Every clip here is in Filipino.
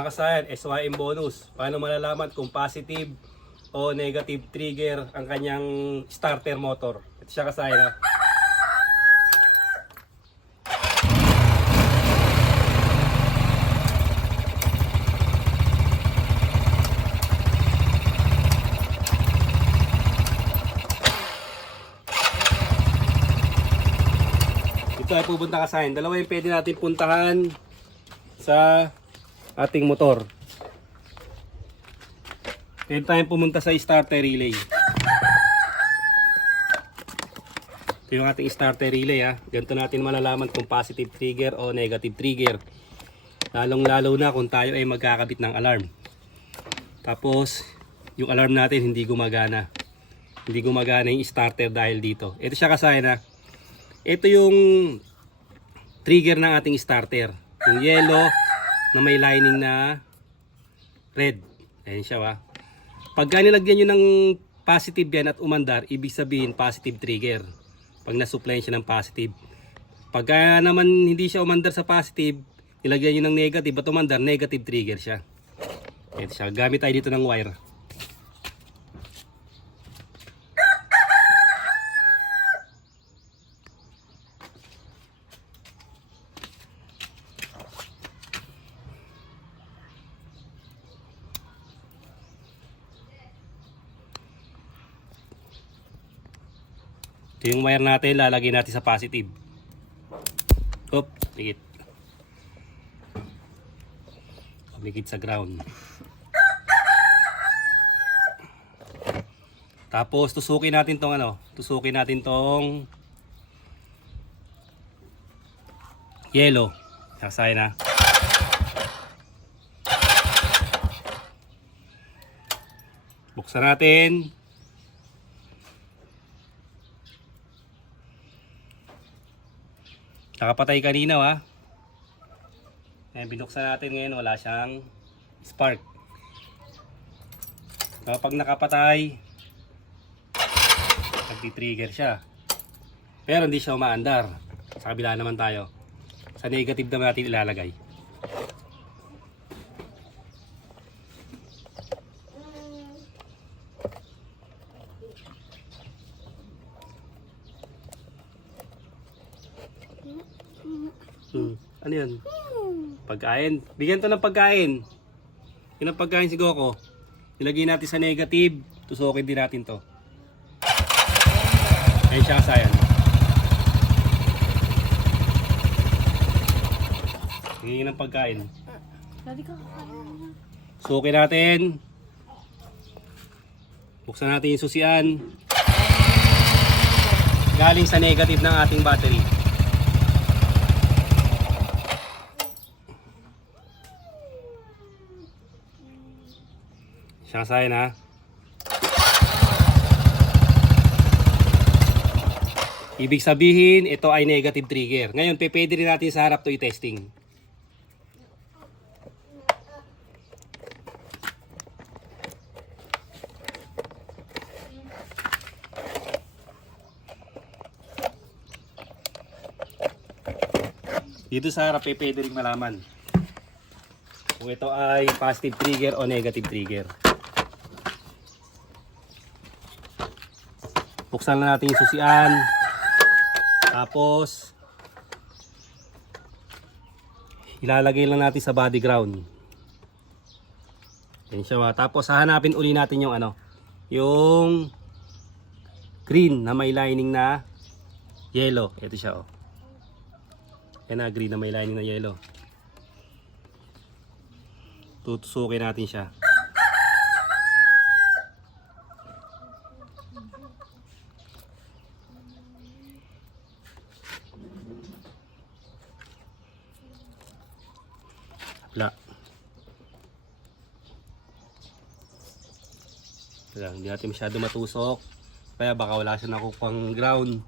Kasayan, SYM bonus. Paano malalaman kung positive o negative trigger ang kanyang starter motor? Ito siya kasayan ha. Ito ay pupunta kasayan. Dalawa yung pwede natin puntahan sa ating motor. Pwede tayong pumunta sa starter relay. Ito yung ating starter relay ha. Ganito natin malalaman kung positive trigger o negative trigger. Lalong lalo na kung tayo ay magkakabit ng alarm. Tapos yung alarm natin hindi gumagana. Hindi gumagana yung starter dahil dito. Ito siya kasayan ha. Ito yung trigger ng ating starter. Yung yellow na may lining na red. Ayan siya ha. Pagka nilagyan nyo ng positive yan at umandar, ibig sabihin positive trigger. Pag nasupply siya ng positive. Pagka naman hindi siya umandar sa positive, nilagyan nyo ng negative at umandar, negative trigger siya. Ito siya. Gamit tayo dito ng wire. Ito yung wire natin, lalagay natin sa positive. Oop, pikit. Pumikit sa ground. Tapos tusukin natin tong tusukin natin tong yellow. Kasay na. Buksan natin. Nakapatay kanina ha. Ayan, binuksan natin ngayon, wala siyang spark. Kapag nakapatay, nagti-trigger siya. Pero hindi siya umaandar. Sa kabila naman tayo. Sa negative naman natin ilalagay. Ano yun? Pagkain. Bigyan to ng pagkain. Yun ang pagkain si Goko. Ilagay natin sa negative. Tusukin din natin to. Ayun siya kasayan. Bigyan ng pagkain. Tusukin natin. Buksan natin yung susian. Galing sa negative ng ating battery. Siya kasayan ha. Ibig sabihin, ito ay negative trigger. Ngayon, pwede rin natin sa harap to i-testing. Dito sa harap, pwede rin malaman kung ito ay positive trigger o negative trigger. Buksan na natin yung susian. Tapos ilalagay lang natin sa body ground. Yan siya. Tapos hahanapin uli natin yung yung green na may lining na yellow. Ito siya oh. Yan na, green na may lining na yellow. Tutusukin natin siya. Wala. Hindi natin masyado matusok. Kaya baka wala siya nakupang ground.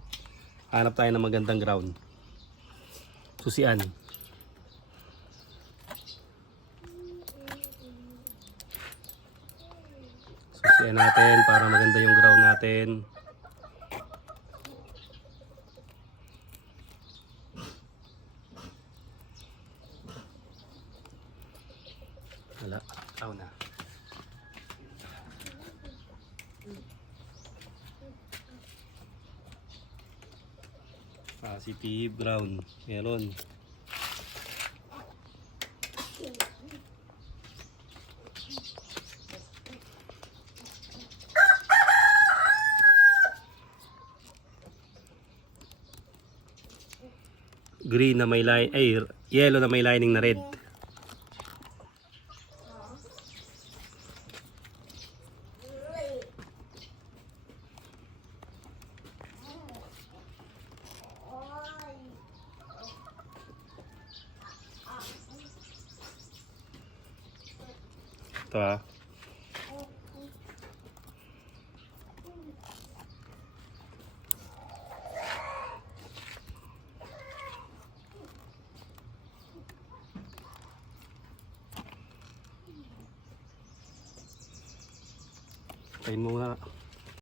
Hanap tayo ng magandang ground. Susian. Susian natin para maganda yung ground natin. Wala. Tao na. Positive brown. Meron. Green na may line, ay yellow na may lining na red. Ito ah. Tayin mo nga.